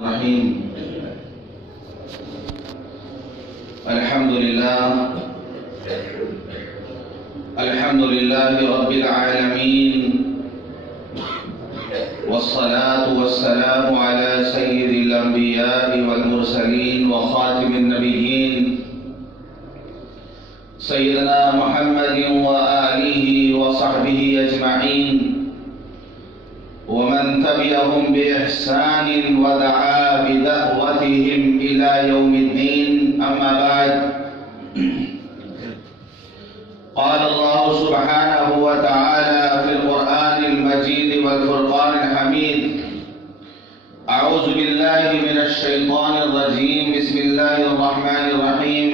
الرحيم. الحمد لله رب العالمين، والصلاة والسلام على سيد الأنبياء والمرسلين وخاتم النبيين سيدنا محمد وآله وصحبه أجمعين، ومن تبعهم بإحسان ودعا بدعوتهم إلى يوم الدين. أما بعد، قال الله سبحانه وتعالى في القرآن المجيد والفرقان الحميد: أعوذ بالله من الشيطان الرجيم، بسم الله الرحمن الرحيم،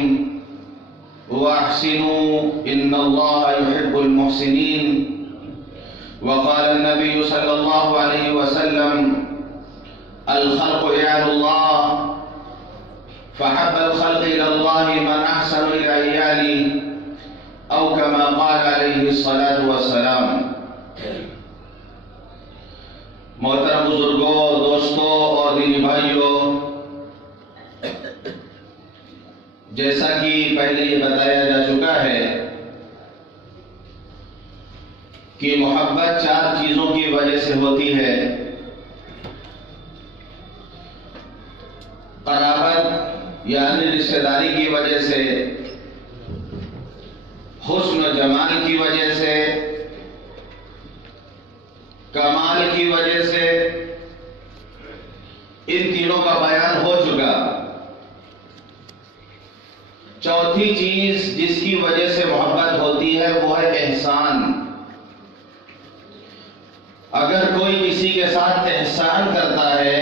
وأحسنوا إن الله يحب المحسنين. وقال النبي صلى الله عليه وسلم: الخلق عيال الله، فحب الخلق إلى الله من أحسن إلى عياله، أو كما قال عليه الصلاة والسلام. محترم بزرگوں، دوستوں اور دینی بھائیوں، جیسا کہ پہلے یہ بتایا جا چکا ہے کہ محبت 4 چیزوں کی وجہ سے ہوتی ہے: قرابت یعنی رشتہ داری کی وجہ سے، حسن و جمال کی وجہ سے، کمال کی وجہ سے. ان تینوں کا بیان ہو چکا. چوتھی چیز جس کی وجہ سے محبت ہوتی ہے وہ ہے احسان. اگر کوئی کسی کے ساتھ احسان کرتا ہے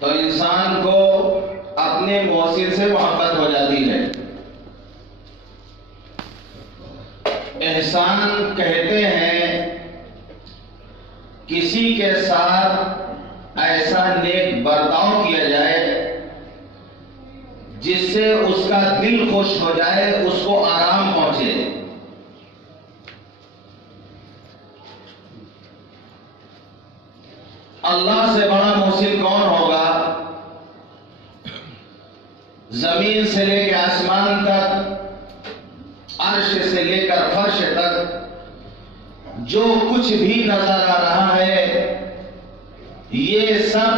تو انسان کو اپنے محسن سے محبت ہو جاتی ہے. احسان کہتے ہیں کسی کے ساتھ ایسا نیک برتاؤ کیا جائے جس سے اس کا دل خوش ہو جائے، اس کو آرام پہنچے. اللہ سے بڑا محسن کون ہوگا؟ زمین سے لے کے آسمان تک، عرش سے لے کر فرش تک جو کچھ بھی نظر آ رہا ہے یہ سب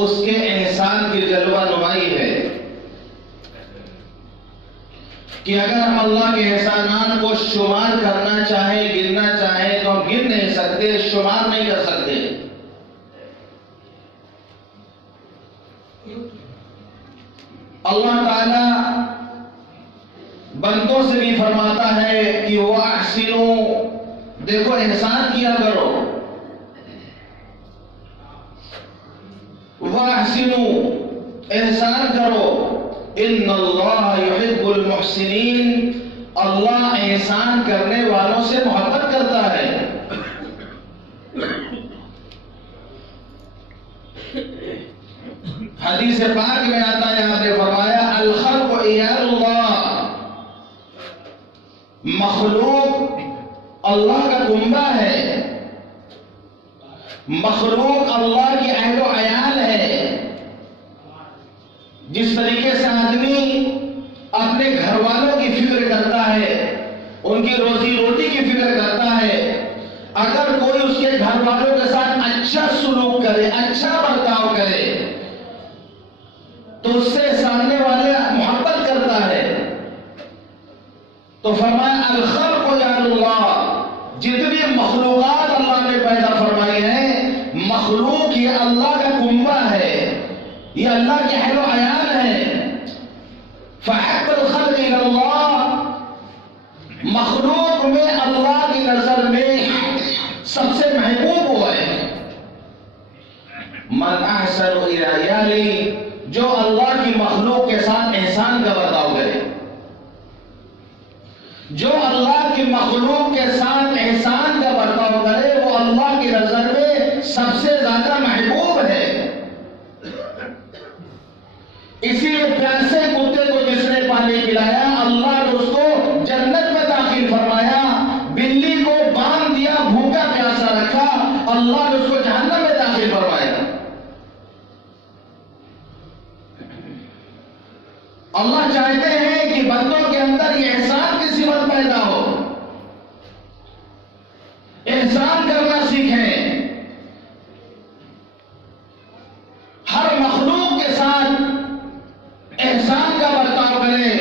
اس کے احسان کی جلوہ نمائی ہے. کہ اگر ہم اللہ کے احسانات کو شمار کرنا چاہیں، گننا چاہیں تو ہم گن نہیں سکتے، شمار نہیں کر سکتے. اللہ تعالی بندوں سے بھی فرماتا ہے کہ وَأَحْسِنُوا، دیکھو احسان کیا کرو. وَأَحْسِنُوا، احسان کرو. إِنَّ اللَّهَ يُحِبُّ الْمُحْسِنِينَ، اللہ احسان کرنے والوں سے محبت کرتا ہے. حدیث پاک میں آتا ہے، آپ نے فرمایا الخلق عیال اللہ، مخلوق اللہ کا کنبہ ہے، مخلوق اللہ کی اہل و عیال ہے. جس طریقے سے آدمی اپنے گھر والوں کی فکر کرتا ہے، ان کی روزی روٹی کی فکر کرتا ہے، اگر کوئی اس کے گھر والوں کے ساتھ اچھا سلوک کرے، اچھا برتاؤ کرے تو اس سے سامنے والے محبت کرتا ہے. تو فرمایا الخلق یعل اللہ، جتنی مخلوقات اللہ نے پیدا فرمائی ہیں، مخلوق یہ اللہ کا کنبہ ہے، یہ اللہ کے اہل و عیال ہیں. فحب الخلق الی اللہ، مخلوق میں اللہ کی نظر میں سب سے محبوب وہ ہے. من احسن الی عیالی، جو اللہ کی مخلوق کے ساتھ احسان کا برتاؤ کرے. جو اللہ کی مخلوق کے ساتھ احسان کا برتاؤ کرے وہ اللہ کی نظر میں سب سے زیادہ محبوب ہے. اسی لیے پیاسے کتے کو جس نے پانی پلایا اللہ نے اس کو جنت میں داخل فرمایا، بلی کو باندھ دیا، بھوکا پیاسا رکھا اللہ نے اس کو جہنم میں داخل فرمائے گا۔ اللہ چاہتے ہیں کہ بندوں کے اندر یہ احسان کی صفت پیدا ہو، احسان کرنا سیکھیں، ہر مخلوق کے ساتھ احسان کا برتاؤ کریں،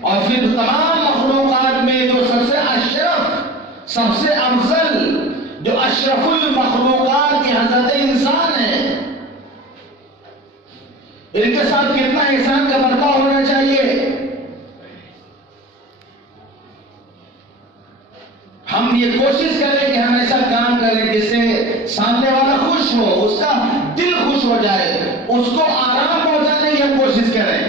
اور پھر تمام مخلوقات میں جو سب سے اشرف، سب سے افضل، جو اشرف المخلوقات کی حضرت انسان ہے، ان کے ساتھ کتنا احسان کا برتاؤ ہونا چاہیے۔ ہم یہ کوشش کریں کہ ہم ایسا کام کریں جس سے سامنے والا خوش ہو، اس کا دل خوش ہو جائے، اس کو آرام پہنچانے کی ہم کوشش کریں۔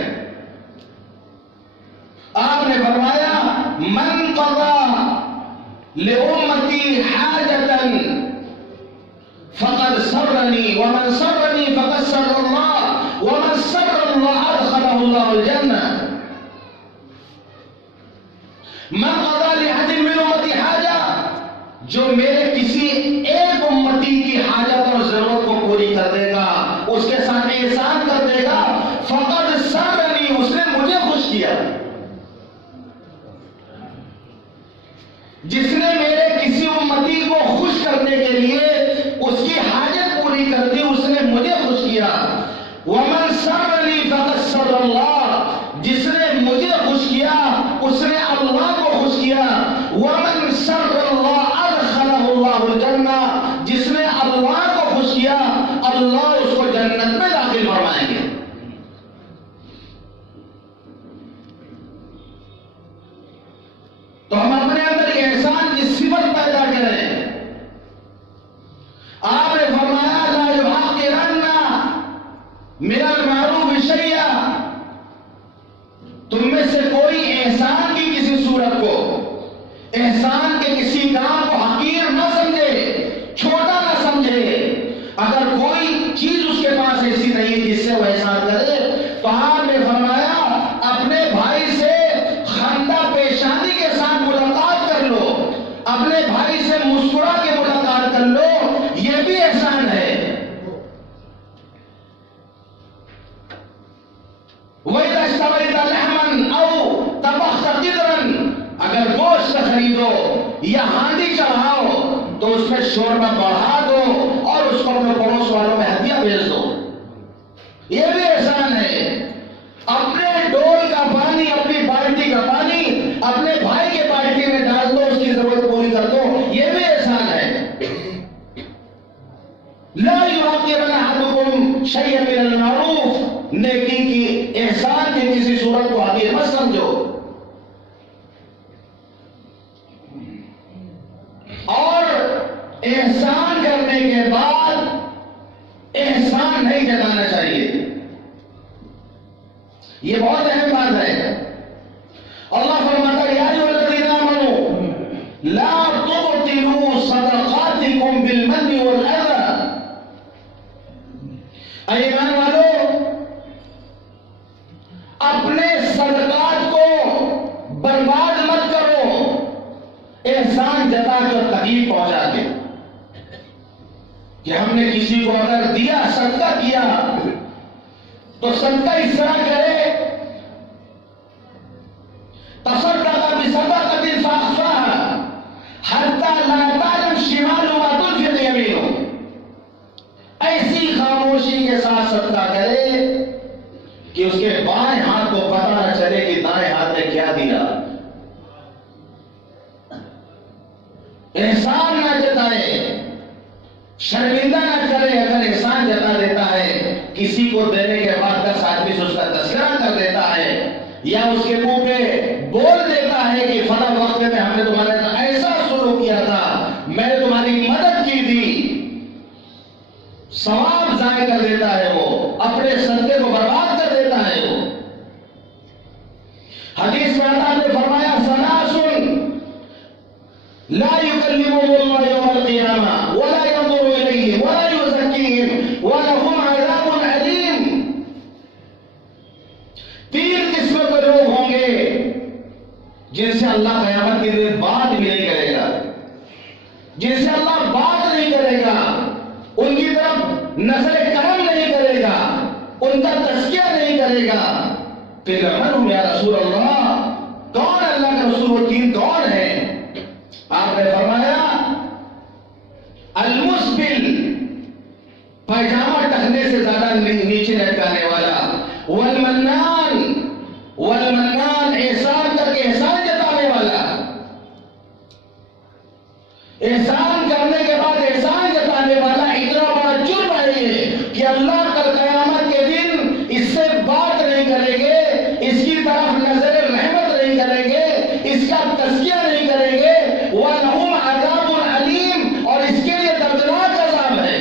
آپ نے فرمایا من قضى لأمتي حاجة فقد سرني ومن سرني فقد سر الله ومن سر الله أدخله الله الجنة۔ من قضى لأحد من أمتي حاجة، جو میرے کسی ایک امتی کی حاجت اور ضرورت کو پوری کر دے گا، اس کے ساتھ احسان کر دے گا، فقد سرني، اس نے مجھے خوش کیا۔ جس نے میرے کسی امتی کو خوش کرنے کے لیے اس کی حاجت پوری کر دی، اس نے مجھے خوش کیا۔ ومن سرني فقد سر الله، جس نے مجھے خوش کیا اس نے اللہ کو خوش کیا۔ ومن سر الله ادخله الله الجنة، جس نے اللہ کو خوش کیا اللہ اس کو جنت میں داخل فرمائیں گے۔ تو ہم اپنے اندر یہ احسان کی صفت پیدا کریں۔ آپ نے فرمایا لا يحقرن من المعروف شيئا، تم میں سے کوئی احسان کی کسی صورت کو، احسان کے کسی کام کو حقیر نہ سمجھے، چھوٹا نہ سمجھے۔ اگر کوئی چیز اس کے پاس ایسی نہیں ہے جس سے وہ احسان کرے، تو آپ نے فرمایا اپنے بھائی سے خندہ پیشانی کے ساتھ ملاقات کر لو، اپنے بھائی سے مسکرا کے ملاقات کر لو، یہ بھی احسان ہے۔ وَإِذَا اشْتَرَيْتَ لَحْمًا أَوْ طَبَخْتَ قِدْرًا، اگر گوشت خریدو یا ہانڈی چڑھاؤ تو اس میں شوربہ بڑھا دو اور اس کو اپنے پڑوس والوں میں ہدیہ بھیج دو، یہ بھی احسان ہے۔ اپنے ڈول کا پانی، اپنی بالٹی کا پانی اپنے بھائی کے بالٹی میں ڈال دو، اس کی ضرورت پوری کر دو، یہ بھی احسان ہے۔ لا يحقرن احدكم شيئا من المعروف، نیکی کی احسان کی کسی صورت کو حقیر مت سمجھو۔ اور احسان کرنے کے بعد احسان نہیں جتانا چاہیے، یہ بہت اہم بات ہے۔ اللہ فرماتا ہے یا ایھا الذین آمنوا لا تبطلوا صدقاتکم بالمن والأذى، اے ایمان والو اپنے صدقات کو برباد مت کرو احسان جتا کے اور تکلیف پہنچا کے۔ کہ ہم نے کسی کو اگر دیا، صدقہ کیا، تو صدقہ اس طرح کرے تصدق بصدقۃ فاخفاها حتى لا تعلم شماله ما تنفق يمينه، ایسی خاموشی کے ساتھ صدقہ کرے کہ اس کے بائیں ہاتھ کو پتہ نہ چلے کہ دائیں ہاتھ نے کیا دیا۔ احسان نہ جتائے، شرمندہ نہ کرے۔ اگر احسان جتا دیتا ہے، کسی کو دینے کے بعد 10 آدمی سے اس کا تذکرہ کر دیتا ہے، یا اس کے منہ پہ بول دیتا ہے کہ فلاں وقت میں ہم نے تمہارے ساتھ ایسا سلوک کیا تھا، میں نے تمہاری مدد کی تھی، ثواب ضائع کر دیتا ہے، وہ اپنے صدقے کو برباد کر دیتا ہے۔ وہ حدیث میں آتا نے فرمایا ثلاث لا يكلمهم الله يوم القيامة ولا ينظر إليهم ولا يزكيهم ولهم عذاب أليم، 3 قسم کے لوگ ہوں گے جن سے اللہ قیامت کے دن بات بھی نہیں کرے گا، جن سے اللہ بات نہیں کرے گا، کرے گا؟ قیل من یا رسول اللہ، کون اللہ کا رسول، وہ تین کون ہے؟ آپ نے فرمایا المسبل، پائجامہ ٹکنے سے زیادہ نیچے لٹکانے والا، والمنان، والمنان احسان کر کے احسان جتانے والا، احسان کرنے کے بعد احسان جتانے والا، اتنا بڑا جرم ہے یہ کہ اللہ کل قیامت کے دن اس سے بات نہیں کریں گے، اس کی طرف نظر رحمت نہیں کریں گے، اس کا تزکیہ نہیں کریں گے، وَلَهُمْ عَذَابٌ عَلِيمٌ، اور اس کے لیے دردناک عذاب ہے۔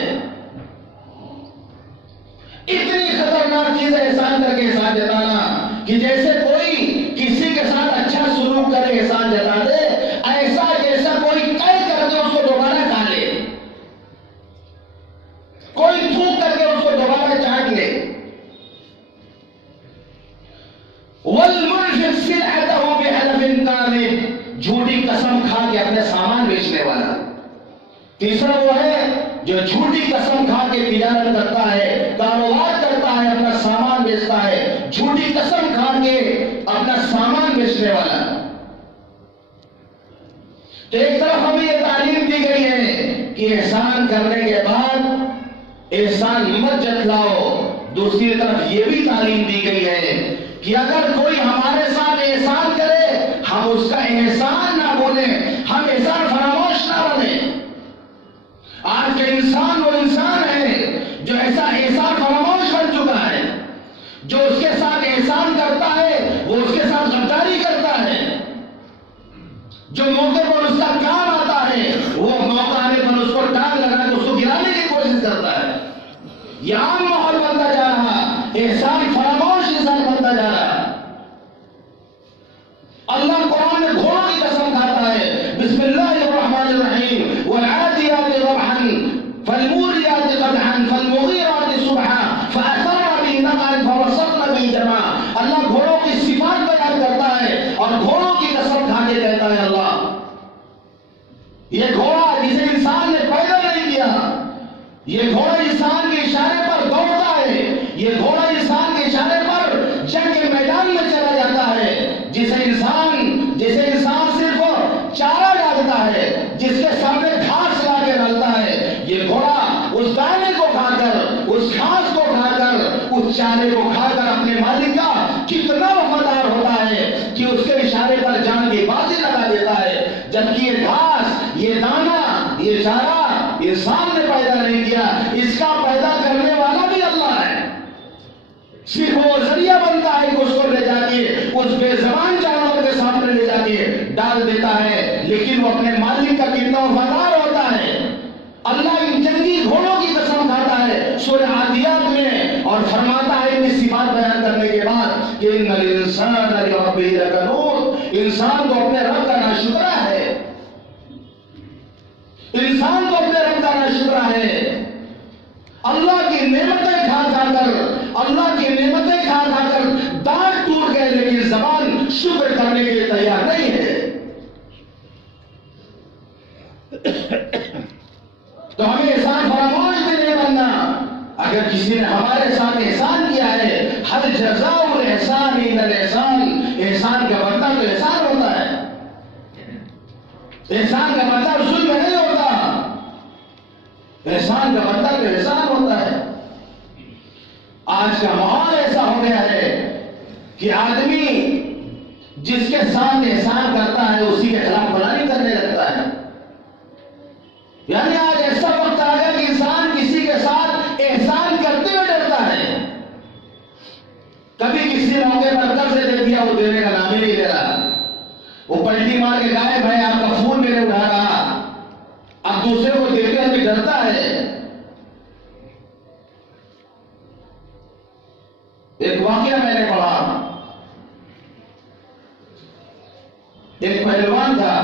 اتنی خطرناک چیز ہے احسان کر کے احسان جتانا کہ جیسے کوئی کسی کے ساتھ اچھا سلوک کرے احسان جتا دے، ایسا جیسا کوئی قید کر کے اس کو دوبارہ کھا لے، کوئی تھوک کر کے اس کو دوبارہ چاٹ لے۔ وَالْمُنْفِقْ سِلْعَتَهُ بِحَلَفٍ كَاذِبٍ، جھوٹی قسم کھا کے اپنے سامان بیچنے والا۔ تیسرا وہ ہے جو جھوٹی قسم کھا کے تجارت کرتا ہے، کاروبار کرتا ہے، اپنا سامان بیچتا ہے، جھوٹی قسم کھا کے اپنا سامان بیچنے والا۔ تو ایک طرف ہمیں یہ تعلیم دی گئی ہے کہ احسان کرنے کے بعد احسان مت جتلاؤ، دوسری طرف یہ بھی تعلیم دی گئی ہے کہ اگر کوئی ہمارے ساتھ احسان کرے ہم اس کا احسان نہ بھولیں، ہم احسان فراموش نہ بنیں۔ آج کا انسان وہ انسان ہے جو ایسا احسان فراموش بن چکا ہے، جو اس کے ساتھ احسان کرتا ہے وہ اس کے ساتھ غداری کرتا ہے، جو موقع پر اس کا کام آتا ہے وہ موقع آنے پر اس کو ٹانگ لگا کے اس کو گرانے کی کوشش کرتا ہے۔ یہ عام ماحول بنتا جا رہا، احسان فراموش انسان بنتا جا رہا۔ اللہ قرآن میں گھوڑوں کی قسم کھاتا ہے، بسم اللہ الرحمن الرحیم، والعادیات ضبحا فالموریات قدحا فالمغیرات صبحا فأثرن به نقعا فوسطن به جمعا۔ اللہ گھوڑوں کی صفات بیان کرتا ہے اور گھوڑوں کی قسم کھا کے کہتا ہے اللہ یہ گھوڑا جسے انسان نے پیدا نہیں کیا، یہ گھوڑا انسان کے اشارے پر دوڑتا ہے، یہ گھوڑا انسان کے اشارے پر جنگ کے میدان میں چلا جاتا ہے، جسے انسان صرف چارہ ڈالتا ہے، جس کے سامنے گھاس لا کے ڈالتا ہے، یہ گھوڑا اس دانے کو کھا کر، اس گھاس کو کھا کر، اس چارے کو کھا کر اپنے مالک کا کتنا وفادار ہوتا ہے کہ اس کے اشارے پر جان کی بازی لگا دیتا ہے، جبکہ یہ گھاس، یہ دانا، یہ چارہ انسان نے پیدا نہیں کیا، اس کا پیدا کرنے والا بھی اللہ ہے۔ صرف وہ ذریعہ بنتا ہے کہ اس کو لے جا کے اس بے زبان جانور کے سامنے لے جا کے ڈال دیتا ہے، لیکن وہ اپنے مالک کا کتنا وفادار ہوتا ہے۔ اللہ ان جنگی گھوڑوں کی قسم کھاتا ہے سورہ عادیات میں اور فرماتا ہے ان صفات بیان کرنے کے بعد کہ ان الانسان لربہ لکنود، انسان تو اپنے رب کا ناشکرا ہے، انسان تو اپنے رب کا ناشکرا ہے۔ اللہ کی نعمتیں کھا کھا کر، اللہ کی نعمتیں کھا کھا کر دانت ٹوٹ گئے، لیکن زبان شکر کرنے کے لیے تیار نہیں ہے۔ تو ہمیں احسان فراموش بھی نہیں بننا۔ اگر کسی نے ہمارے ساتھ احسان کیا ہے، ہر جزاء الاحسان الا الاحسان، احسان کا بدلہ تو احسان ہوتا ہے، احسان کا بدلہ ظلم نہیں ہوتا، احسان کا بدلہ تو احسان ہوتا ہے۔ آج کا ماحول ایسا ہو گیا ہے کہ آدمی جس کے ساتھ احسان کرتا ہے اسی کے خلاف بلائی کرنے لگتا ہے۔ یعنی آج ایسا وقت آ گیا کہ انسان کسی کے ساتھ احسان کرتے ہوئے ڈرتا ہے۔ کبھی کسی موقع پر قرض دے دیا، وہ دینے کا نام ہی نہیں لے رہا، وہ پلٹی مار کے غائب ہے، آپ کا فون میں نہیں اٹھا رہا، اب دوسرے کو دیتے ہوئے ڈرتا ہے۔ ایک واقعہ میں نے پڑھا، ایک پہلوان تھا،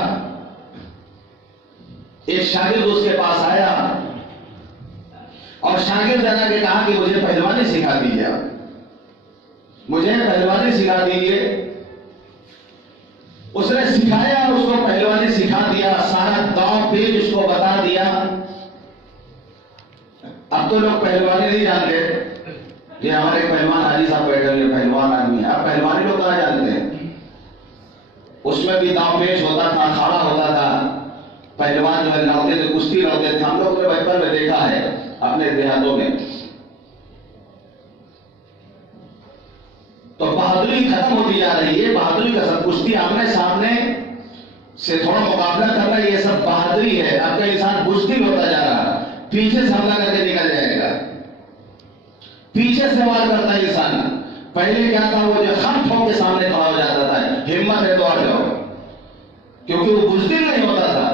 ایک شاگرد اس کے پاس آیا اور شاگرد جا کے کہا کہ مجھے پہلوانی سکھا دیجیے، مجھے پہلوانی سکھا دیجیے۔ اس نے سکھایا، اس کو پہلوانی سکھا دیا، سارا داؤ پیچ اس کو بتا دیا۔ اب تو لوگ پہلوانی نہیں جانتے، یہ ہمارے پہلوان حاجی صاحب بیٹھے ہوئے پہلوان آدمی ہے. آپ پہلوانی لوگ کہاں جانتے ہیں؟ اس میں بھی داؤ پیش ہوتا تھا، کھاڑا ہوتا تھا. پہلوان جو ہے لڑتے تھے، کشتی لڑتے تھے. ہم لوگ نے بچپن میں دیکھا ہے اپنے دیہاتوں میں. تو بہادری ختم ہوتی جا رہی ہے. بہادری کا سب کشتی آمنے سامنے سے تھوڑا مقابلہ کرنا، یہ سب بہادری ہے. اب کا انسان بزدل ہوتا جا رہا، پیچھے سے حملہ کر کے نکل جائے گا، پیچھے سے وار کرتا ہے انسان. پہلے کیا تھا، وہ جو خم ٹھوک کے سامنے کھڑا ہو جاتا تھا، ہمت ہے تو آ جاؤ، کیونکہ وہ بزدل نہیں ہوتا تھا.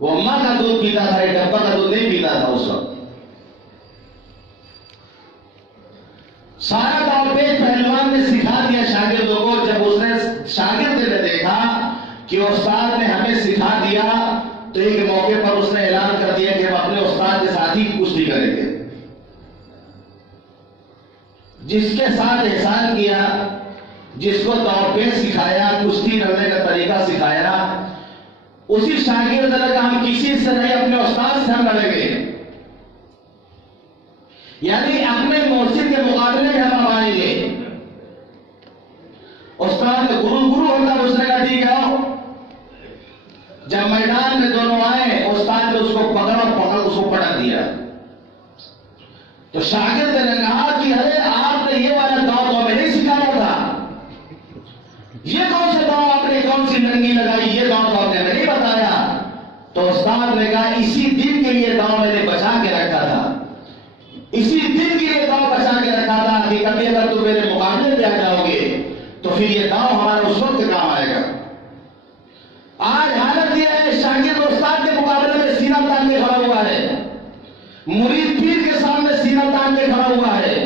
وہ ماں کا دودھ پیتا تھا، ایک ڈبہ کا دودھ نہیں پیتا تھا اس وقت. سارا داؤ پیچ پہلوان نے سکھا دیا شاگردوں کو. جب اس نے شاگرد نے دیکھا کہ استاد نے ہمیں سکھا دیا، تو ایک موقع پر اس نے اعلان کر دیا کہ ہم اپنے استاد کے ساتھ ہی کشتی کریں گے. جس کے ساتھ احسان کیا، جس کو داؤ پیچ سکھایا، کشتی لڑنے کا طریقہ سکھایا، اسی شاگرد نے کہا ہم کسی سے نہیں، اپنے استاد سے ہم لڑیں گے. یعنی اپنے مرشد کے مقابلے میں ہم آئیں گے. استاد گرو ہوتا، اس نے کہا ٹھیک ہے. جب میدان میں دونوں آئے، استاد نے اس کو پکڑ اس کو پٹک دیا. تو شاگرد نے کہا کہ ارے آپ نے یہ والا داؤ تو ہمیں نہیں سکھایا تھا. یہ کون سے داؤ آپ نے، کون سی ننگی لگائی، یہ داؤ تو آپ نے ہمیں نہیں بتایا. تو استاد نے کہا اسی دن کے لیے داؤ میں نے بچا کے رکھا تھا، اسی دن کے لیے داؤ بچا کے رکھا تھا کہ کبھی اگر تم میرے مقابلے پہ آ جاؤ گے تو پھر یہ داؤ ہمارا اس وقت کام آئے گا. آج حالت یہ ہے، شاگرد استاد کے مقابلے میں سینہ تان کے کھڑا ہوا ہے، مرید پیر کے سامنے سینہ تان کے کھڑا ہوا ہے،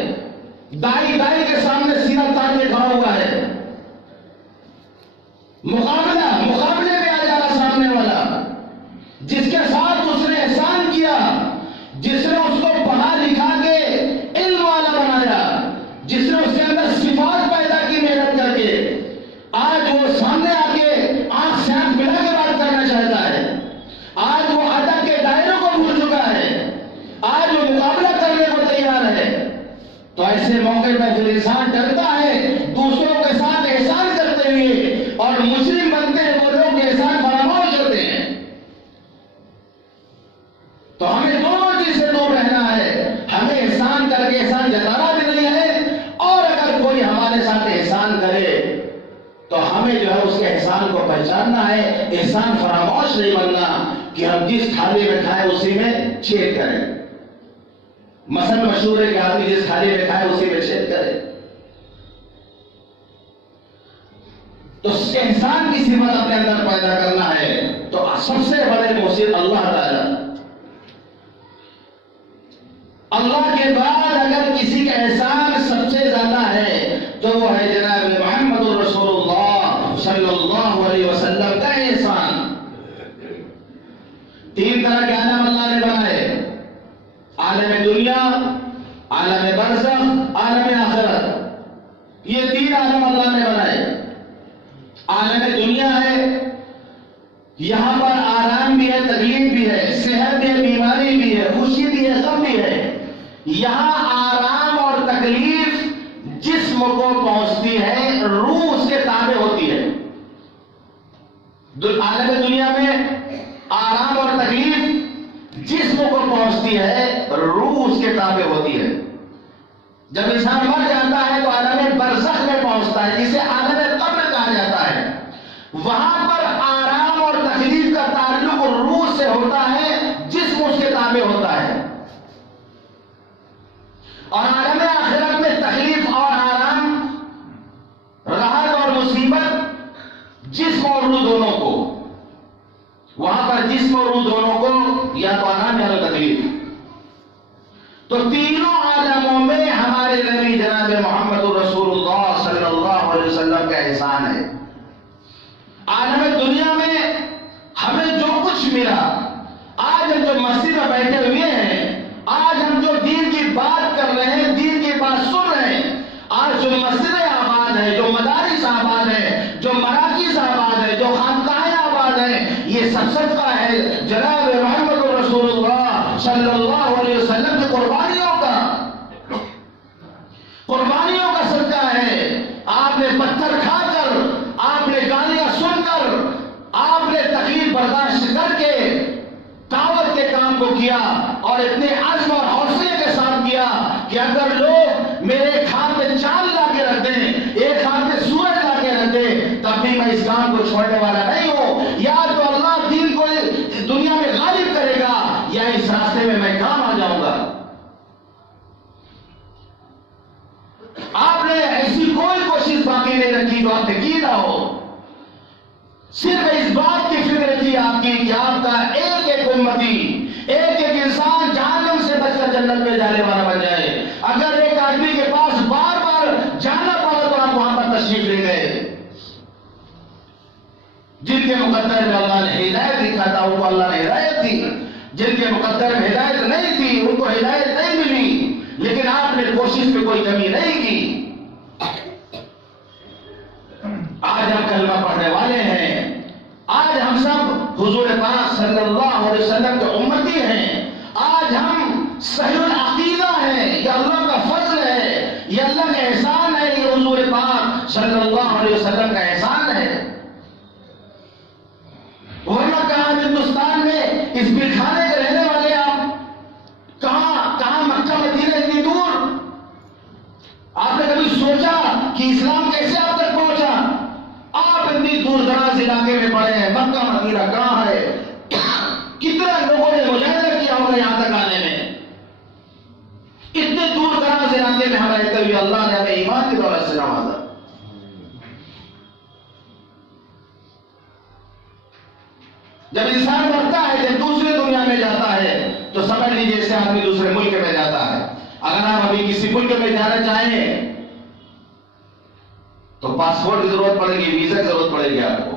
دائی کے سامنے سینہ تان کے کھڑا ہوا ہے. مقابلے میں آ جا رہا سامنے والا، جس کے ساتھ اس نے احسان کیا، جس نے اس کو پڑھا لکھا کے علم والا بنایا، جس نے اس کے اندر صفات پیدا کی محنت کر کے، آج وہ سامنے آ کے آنکھ سے آنکھ ملا کے بات کرنا چاہتا ہے. آج وہ ادب کے دائروں کو بھول چکا ہے، آج وہ مقابلہ کرنے کو تیار ہے. تو ایسے موقع پر پھر انسان ڈرتا ہے دوسروں کے ساتھ احسان کرتے ہوئے، اور مسلم بنتے ہیں وہ لوگ احسان فراموش ہوتے ہیں. تو ہمیں دونوں چیز سے دور رہنا ہے. ہمیں احسان کر کے احسان جتانا بھی نہیں ہے، اور اگر کوئی ہمارے ساتھ احسان کرے تو ہمیں جو ہے اس کے احسان کو پہچاننا ہے. احسان فراموش نہیں بننا کہ ہم جس تھالی میں کھائیں اسی میں چھید کریں. مثلا مشہور ہے کہ آدمی جس تھالی میں کھائے اسی میں چھید کرے. تو احسان کی صفت اپنے اندر پیدا کرنا ہے. تو سب سے بڑے محسن اللہ تعالی. اللہ کے بعد اگر کسی کا احسان سب سے زیادہ ہے تو وہ ہے جناب محمد رسول اللہ صلی اللہ علیہ وسلم کا احسان. 3 طرح کے عالم اللہ نے بنائے: عالم دنیا، عالم برزخ، عالم آخرت. یہ 3 عالم اللہ نے بنائے. عالم دنیا ہے، یہاں پر آرام بھی ہے، تکلیف بھی ہے، صحت بھی ہے، بیماری بھی ہے، خوشی بھی ہے، غم بھی ہے. یہاں آرام اور تکلیف جسم کو پہنچتی ہے، روح اس کے تابع ہوتی ہے. عالم دنیا میں آرام اور تکلیف جسم کو پہنچتی ہے، روح اس کے تابع ہوتی ہے. جب انسان مر جاتا ہے تو عالم برزخ میں پہنچتا ہے، جسے عالم قبر کہا جاتا ہے. وہاں پر آرام اور تکلیف کا تعلق روح سے ہوتا ہے، جسم اس کے تابع ہوتا ہے. اور عالم آخرت میں تکلیف اور آرام، راحت اور مصیبت جسم اور روح دونوں کو. وہاں پر جسم اور روح دونوں کو یا تو آرام یا تو تکلیف. تو تینوں عالموں میں ہمارے نبی جناب محمد رسول اللہ صلی اللہ علیہ وسلم کا احسان ہے. عالم دنیا میں ہمیں جو کچھ ملا، آج ہم جو مسجد میں بیٹھے ہوئے ہیں، آج ہم جو دین کی بات کر رہے ہیں، دین کی بات سن رہے ہیں، آج جو مسجدیں آباد ہیں، جو مدارس آباد ہیں، جو مراکز آباد ہیں، جو خانقاہیں آباد ہیں، یہ سب صدقہ ہے جناب محمد رسول اللہ صلی اللہ علیہ وسلم کی قربانیوں کا. برداشت کر کے دعوت کے کام کو کیا اور اتنے عزم اور حوصلے کے ساتھ کیا کہ اگر لوگ میرے ایک ہاتھ میں چاند لا کے رکھ دیں، ایک ہاتھ میں سورج لا کے رکھ دیں، تب بھی میں اس کام کو چھوڑنے والا نہیں ہوں۔ یا تو اللہ دین کو دنیا میں غالب کرے گا یا اس راستے میں میں کام آ جاؤں گا۔ آپ نے ایسی کوئی کوشش باقی نہیں رکھی جو آپ نے کی نہ ہو، صرف اس بات کی فکر تھی آپ کی کہ آپ کا ایک ایک امتی، ایک ایک انسان جہنم سے بچ کر جنت میں جانے والا بن جائے۔ اگر ایک آدمی کے پاس بار بار جانا پڑا تو آپ وہاں پر تشریف لے گئے۔ جن کے مقدر میں اللہ نے ہدایت لکھا تھا ان کو اللہ نے ہدایت دی، جن کے مقدر میں ہدایت نہیں تھی ان کو ہدایت نہیں ملی، لیکن آپ نے کوشش میں کوئی کمی نہیں کی۔ آج ہم کلمہ پڑھنے والے ہیں، آج ہم سب حضور پاک صلی اللہ علیہ وسلم کے امتی ہیں، آج ہم صحیح العقیدہ ہیں، یہ اللہ کا فضل ہے، یہ اللہ کا احسان ہے، یہ حضور پاک صلی اللہ علیہ وسلم کا احسان ہے۔ ورنہ کہاں ہندوستان میں اس بکھانے کے رہنے والے آپ، کہاں مکہ مدینہ اتنی دور؟ آپ نے کبھی سوچا کہ اسلام کیسے آپ تک پہنچا؟ آپ اتنی دور دراز علاقے میں پڑے ہیں، مکہ مدینہ کہاں ہے؟ کتنا لوگوں نے مجاہدہ کیا ہوگا یہاں تک آنے میں؟ اتنے دور دراز علاقے میں ہم رہتے ہوئے اللہ نے ہمیں ایمان کی دولت سے نوازا۔ جب انسان مرتا ہے، جب دوسری دنیا میں جاتا ہے تو سمجھ لیجیے جیسے آدمی دوسرے ملک میں جاتا ہے۔ اگر آپ ابھی کسی ملک میں جانا چاہیں تو پاسپورٹ کی ضرورت پڑے گی، ویزا کی ضرورت پڑے گی آپ کو۔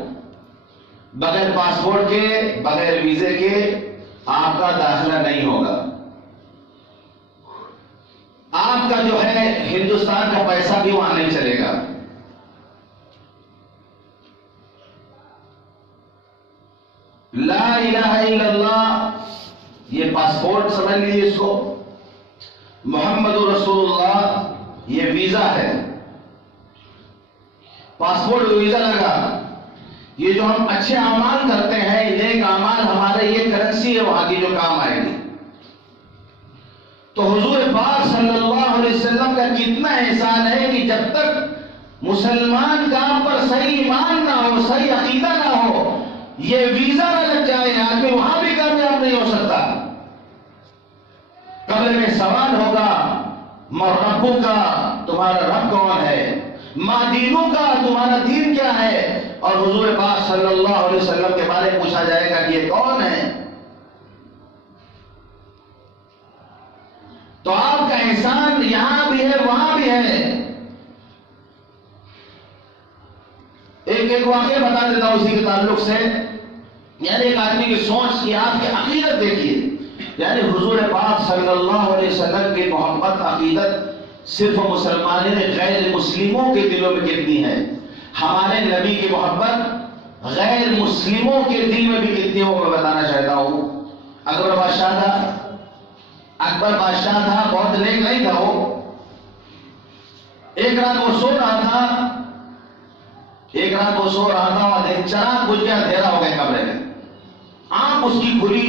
بغیر پاسپورٹ کے، بغیر ویزے کے آپ کا داخلہ نہیں ہوگا۔ آپ کا جو ہے ہندوستان کا پیسہ بھی وہاں نہیں چلے گا۔ لا الہ الا اللہ یہ پاسپورٹ سمجھ لیجیے اس کو، محمد رسول اللہ یہ ویزا ہے۔ پاسپورٹ ویزا لگا، یہ جو ہم اچھے اعمال کرتے ہیں، نیک اعمال ہمارے یہ کرنسی ہے وہاں کی جو کام آئے گی۔ تو حضور پاک صلی اللہ علیہ وسلم کا کتنا احسان ہے کہ جب تک مسلمان کام پر صحیح ایمان نہ ہو، صحیح عقیدہ نہ ہو، یہ ویزا نہ لگ جائے، آدمی وہاں بھی کامیاب نہیں ہو سکتا۔ قبر میں سوال ہوگا، ما ربو کا، تمہارا رب کون ہے؟ ما دینوں کا، تمہارا دین کیا ہے؟ اور حضور پاک صلی اللہ علیہ وسلم کے بارے میں پوچھا جائے گا کہ یہ کون ہے؟ تو آپ کا احسان یہاں بھی ہے وہاں بھی ہے۔ ایک واقعہ بتا دیتا ہوں اسی کے تعلق سے، یعنی ایک آدمی کی سوچ کی، آپ کی عقیدت دیکھیے، یعنی حضور پاک صلی اللہ علیہ وسلم کی محبت، عقیدت صرف مسلمانوں نے غیر مسلموں کے دلوں میں کتنی ہے؟ ہمارے نبی کی محبت غیر مسلموں کے دل میں بھی کتنی ہو میں بتانا چاہتا ہوں۔ اکبر بادشاہ تھا، بہت نیک نہیں تھا وہ۔ ایک رات وہ سو رہا تھا اور چراغ بجھ گیا، اندھیرا ہو گیا کمرے میں۔ آنکھ اس کی کھلی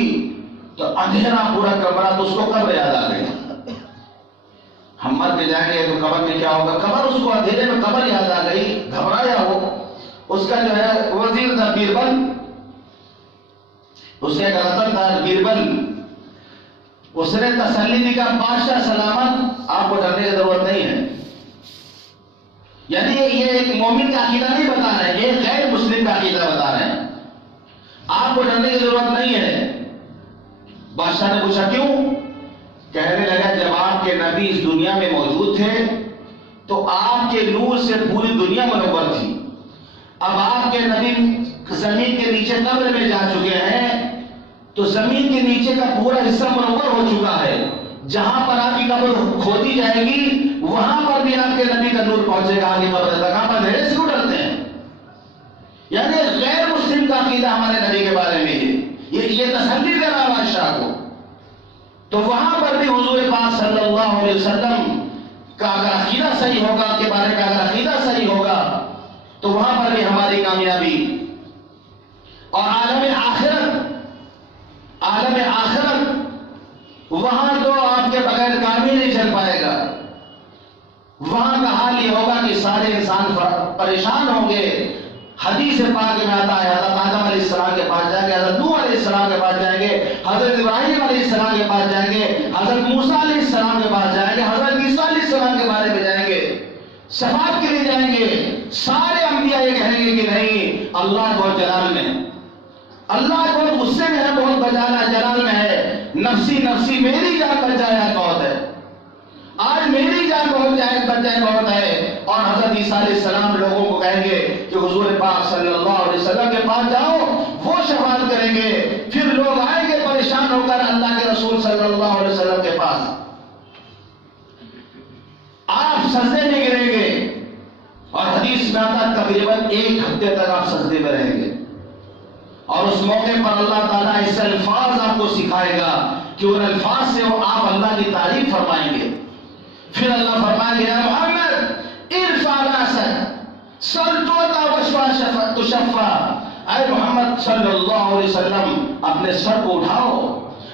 تو اندھیرا پورا کمرہ، تو اس کو قبر یاد آ گئی۔ ہم مر کے جائیں گے تو قبر میں کیا ہوگا؟ قبر، اس کو اندھیرے میں قبر یاد آ گئی، گھبرایا ہو۔ اس کا جو ہے وزیر تھا بیربل، اس کے رتن تھا بیربل، اس نے تسلی دی کہ بادشاہ سلامت، آپ کو ڈرنے کی ضرورت نہیں ہے۔ یعنی یہ ایک مومن کا عقیدہ نہیں بتا رہے ہیں، یہ غیر مسلم کا عقیدہ بتا رہے ہیں، آپ کو ڈرنے کی ضرورت نہیں ہے۔ بادشاہ نے پوچھا کیوں؟ کہنے لگا جب آپ کے نبی اس دنیا میں موجود تھے تو آپ کے نور سے پوری دنیا منور تھی، اب آپ کے نبی زمین کے نیچے قبر میں جا چکے ہیں تو زمین کے نیچے کا پورا حصہ منور ہو چکا ہے، جہاں پر آپ کی قبر کھودی جائے گی وہاں پر بھی آپ کے نبی کا نور پہنچے گا، آگے قبر تک۔ آپ اندھیرے سے کیوں ڈرتے ہیں؟ یعنی غیر مسلم کا عقیدہ ہمارے نبی کے بارے میں یہ تسلی دے رہا بادشاہ کو۔ تو وہاں پر بھی حضور پاک صلی اللہ علیہ وسلم کا اگر عقیدہ صحیح ہوگا، کے بارے میں اگر عقیدہ صحیح ہوگا تو وہاں پر بھی ہماری کامیابی۔ اور عالم آخرت وہاں تو آپ کے بغیر کام ہی نہیں چل پائے گا. وہاں کا حال یہ ہوگا کہ سارے انسان پریشان ہوں گے. حدیث پاک میں آتا ہے حضرت آدم علیہ السلام کے پاس جائیں گے, حضرت نوح علیہ السلام کے پاس جائیں گے, حضرت ابراہیم علیہ السلام کے پاس جائیں گے, حضرت موسیٰ علیہ السلام کے پاس جائیں گے, حضرت عیسیٰ علیہ السلام کے بارے میں جائیں گے, شفاعت کے لیے جائیں گے. سارے انبیاء یہ کہیں گے کہ نہیں, اللہ بہت جلال میں ہے, اللہ بہت غصے میں ہے, بہت جلال میں ہے, نفسی نفسی میری جان بچ جائے بہت ہے, آج میری جان بچ جائے بہت ہے. اور حضرت عیسیٰ علیہ السلام لوگوں کو کہیں گے کہ حضور پاک صلی اللہ علیہ وسلم کے پاس جاؤ, وہ شفاعت کریں گے. پھر لوگ آئیں گے پریشان ہو کر اللہ کے رسول صلی اللہ علیہ وسلم کے پاس, آپ سجدے میں گریں گے, اور حدیث میں آتا تقریباً 1 ہفتے تک آپ سجدے میں رہیں گے. اور اس موقع پر اللہ تعالیٰ ایسے الفاظ آپ کو سکھائے گا کہ ان الفاظ سے وہ آپ اللہ کی تعریف فرمائیں گے. پھر اللہ فرمائیں گے, اے محمد ارفع راسک سل تعطى واشفع تشفع. اے محمد صلی اللہ علیہ وسلم اپنے سر کو اٹھاؤ,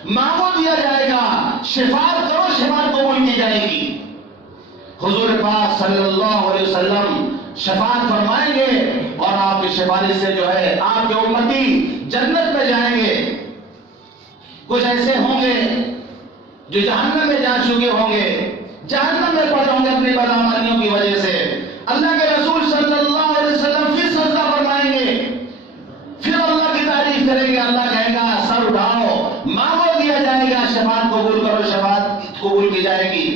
مانگو دیا جائے گا, شفاعت کرو شفاعت قبول کی جائے گی. حضور پاک صلی اللہ علیہ وسلم شفاعت فرمائیں گے, اور آپ کی سفارش سے جو ہے آپ کے امتی جنت میں جائیں گے. کچھ ایسے ہوں گے جو جہنم میں جا چکے ہوں گے, جہنم میں پڑے ہوں گے اپنی بدعمالیوں کی وجہ سے. اللہ کے رسول صلی اللہ علیہ وسلم پھر سجدہ فرمائیں گے, پھر اللہ کی تعریف کریں گے. اللہ کہے گا سر اٹھاؤ, مانگو دیا جائے گا, شفاعت قبول کرو شفاعت قبول کی جائے گی.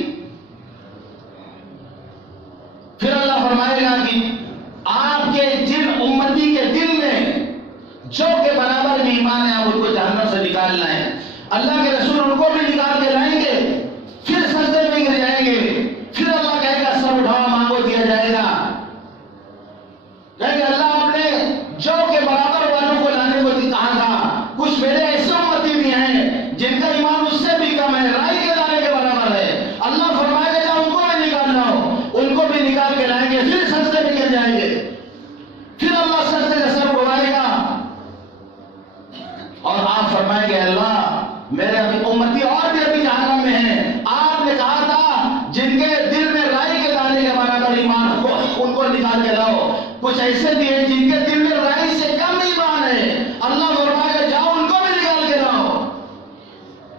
پھر اللہ فرمائے گا کہ آپ کے جن امتی کے دل میں جو کے برابر بھی ایمان ہے, آپ ان کو جہنم سے نکالنا ہے. اللہ کے رسول ان کو بھی نکال کے لائیں گے, پھر سجدے میں گر جائیں گے. پھر اللہ کہے گا سر اٹھاؤ, مانگو دیا جائے گا. کہیں گے اللہ آپ نے جو کے برابر والوں کو لانے کو کہا تھا, کچھ میرے ایسے امتی بھی ہیں جن کا ایمان اس سے بھی کم ہے, رائی کے دانے کے برابر ہے. اللہ فرمائے گا ان کو بھی نکالنا ہو, ان کو بھی نکال کے لائیں گے, پھر سجدے میں گر جائیں گے. پھر اللہ سجدے کا سر اڑائے گا, اور آپ فرمائیں گے اللہ میرے امتی اور بھی ابھی جہنم میں ہیں, آپ نے کہا تھا جن کے دل میں رائی کے دانے کے برابر ایمان ہو ان کو نکال کے لاؤ. کچھ ایسے بھی ہیں جن کے دل میں رائی سے کم ایمان ہے, اللہ فرمائے گا جاؤ ان کو بھی نکال کے لاؤ.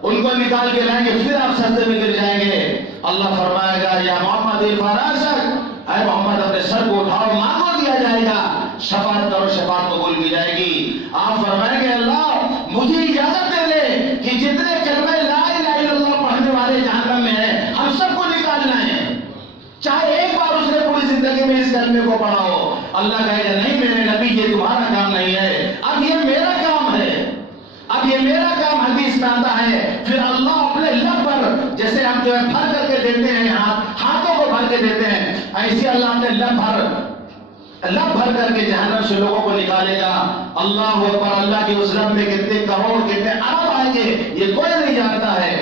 ان کو نکال کے لائیں گے, پھر آپ سجدے میں گر جائیں گے. اللہ فرمائے گا یا محمد ارفع راسک, اے محمد اپنے سر کو اٹھاؤ, مانگو دیا جائے گا, شفاعت کرو شفاعت قبول کی جائے گی. آپ فرمائیں گے اللہ مجھے اجازت دے دے کہ جتنے کلمہ لا الہ الا اللہ پڑھنے والے جہنم میں ہیں ہم سب کو نکالنا ہے, چاہے ایک بار اس نے پوری زندگی میں اس کلمے کو پڑھا ہو. اللہ کہے گا نہیں میرے نبی یہ تمہارا کام نہیں ہے, اب یہ میرا کام ہے, اب یہ میرا کام. حدیث میں آتا ہے پھر اللہ اپنے لب پر, جیسے ہم جو ہے بھر کر کے دیتے ہیں ہاتھوں کو بھر کے دیتے ہیں, ایسے اللہ اپنے لب بھر کر کے جہنم سے لوگوں کو نکالے گا. اللہ اکبر, اللہ کے اس لب میں کتنے کروڑ کتنے ارب آئیں گے یہ کوئی نہیں جانتا ہے.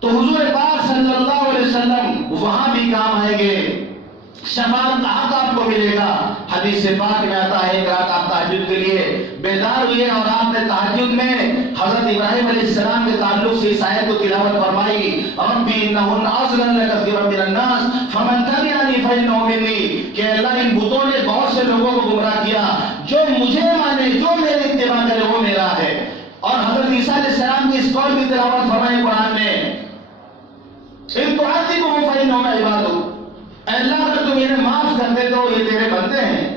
تو حضور پاک صلی اللہ علیہ وسلم وہاں بھی کام آئیں گے, شفاعت کا حق آپ کو ملے گا. حدیث پاک میں آتا ہے ایک رات آپ تہجد کے لیے بیدار ہوئے, اور آپ نے تہجد میں حضرت ابراہیم علیہ السلام کے تعلق سے اس آیت کو تلاوت فرمائی, ربی انہن اضللن کثیرا من الناس فمن تبعنی فانہ منی, کہ اللہ ان بتوں نے بہت سے لوگوں کو گمراہ کیا, جو مجھے مانے جو میری اتباع کرے وہ میرا ہے. اور حضرت عیسیٰ علیہ السلام کی اس قول کی تلاوت فرمائی قرآن میں, ان تعذبہم فانہم عبادک, اے اللہ اگر تم انہیں معاف کر دے تو یہ تیرے بندے ہیں.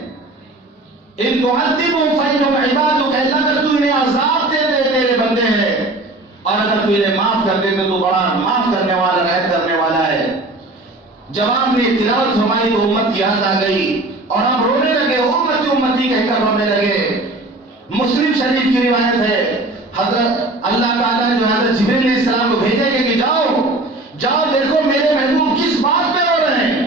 ان تعذبہم فانہم عبادک, اے اللہ اگر تم انہیں عذاب دے دے تیرے بندے ہیں, اور اگر تو انہیں معاف کر دے تو بڑا معاف کرنے والا رحم کرنے والا ہے. جواب میں تلاوت فرمائی تو امت کی یاد آ گئی, اور آپ رونے لگے, امتی امتی کہہ کر رونے لگے. مسلم شریف کی روایت ہے, حضرت اللہ تعالیٰ نے جو حضرت جبریل علیہ السلام کو بھیجے کہ جاؤ دیکھو میرے محبوب کس بات پہ رو رہے ہیں.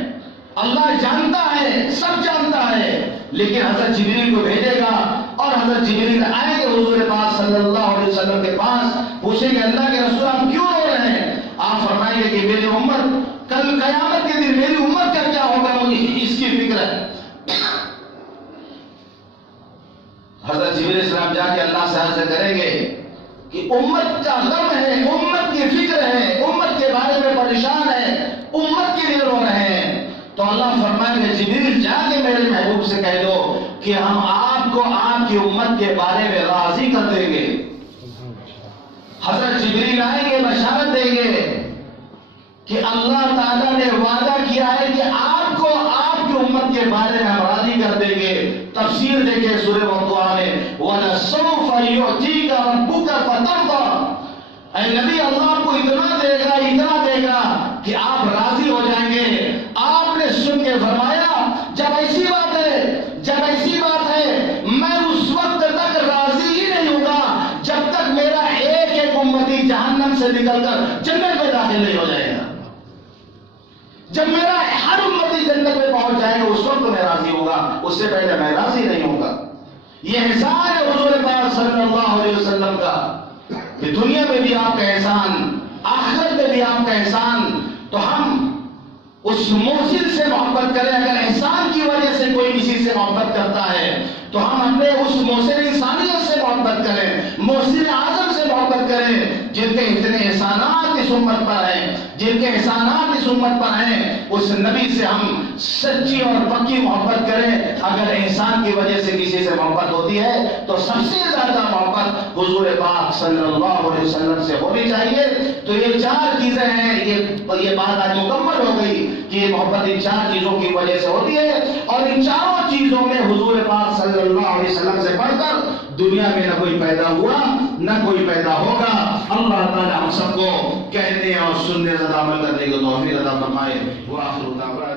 اللہ جانتا ہے, سب جانتا ہے, لیکن حضرت جبریل کو بھیجے گا, اور حضرت جبریل آئیں گے حضور پاک صلی اللہ علیہ وسلم کے پاس, پوچھیں گے اللہ کے رسول آپ کیوں رو رہے ہیں. آپ فرمائیں گے کہ میری امت کل قیامت کے دن میری امت کا کیا ہوگا مجھے اس کی فکر ہے. حضرت جبریل علیہ السلام سے عرض کریں گے کہ امت کا غم ہے، امت کی فکر ہے، امت کے بارے میں پریشان ہے، امت کے لیے رو رہے ہیں، تو اللہ فرمائیں گے جبریل جا کے میرے محبوب سے کہہ دو کہ ہم آپ کو آپ کی امت کے بارے میں راضی کر دیں گے۔ حضرت جبریل آئیں گے، بشارت دیں گے کہ اللہ تعالیٰ نے وعدہ کیا ہے کہ آپ کو آپ کی امت کے بارے میں ہم راضی کر دیں گے۔ تفسیر دیکھیں سورہ والضحیٰ میں وَلَسَوْفَ يُعْطِيكَ رَبُّكَ فَتَرْضَىٰ، اے نبی اللہ کو اتنا دے گا کہ آپ راضی ہو جائیں گے۔ آپ نے سن کے فرمایا جب ایسی بات ہے میں اس وقت تک راضی ہی نہیں ہوں گا جب تک میرا ایک ایک امتی جہنم سے نکل کر جنت میں داخل نہیں ہو جائے گا۔ جب میرا ہر امتی جنت میں پہنچ جائے گا اس وقت میں راضی ہوگا، اس سے پہلے میں راضی نہیں ہوگا۔ یہ احسان ہے حضور پاک صلی اللہ علیہ وسلم کا کہ دنیا میں بھی آپ کا احسان، آخرت میں بھی آپ کا احسان، تو ہم اس محسن سے محبت کریں۔ اگر احسان کی وجہ سے کوئی کسی سے محبت کرتا ہے تو ہم اپنے اس محسن انسانیت سے محبت کریں، محسن اعظم سے محبت کریں جن کے اتنے احسانات اس امت پر ہیں، جن کے احسانات اس امت پر ہیں، اس نبی سے ہم سچی اور پکی محبت کریں۔ اگر احسان کی وجہ سے کسی سے محبت ہوتی ہے تو سب سے زیادہ محبت حضور پاک صلی اللہ علیہ وسلم سے ہونی چاہیے۔ تو یہ چار چیزیں ہیں، یہ بات آج مکمل ہو گئی کہ یہ محبت ان چار چیزوں کی وجہ سے ہوتی ہے، اور ان چاروں چیزوں میں حضور پاک صلی اللہ علیہ وسلم سے بڑھ کر دنیا میں نہ کوئی پیدا ہوا نہ کوئی پیدا ہوگا۔ اللہ تعالی ہم سب کو کہنے اور سننے زیادہ عمل کرنے کو توفیق عطا فرمائے۔ وآخر دعوانا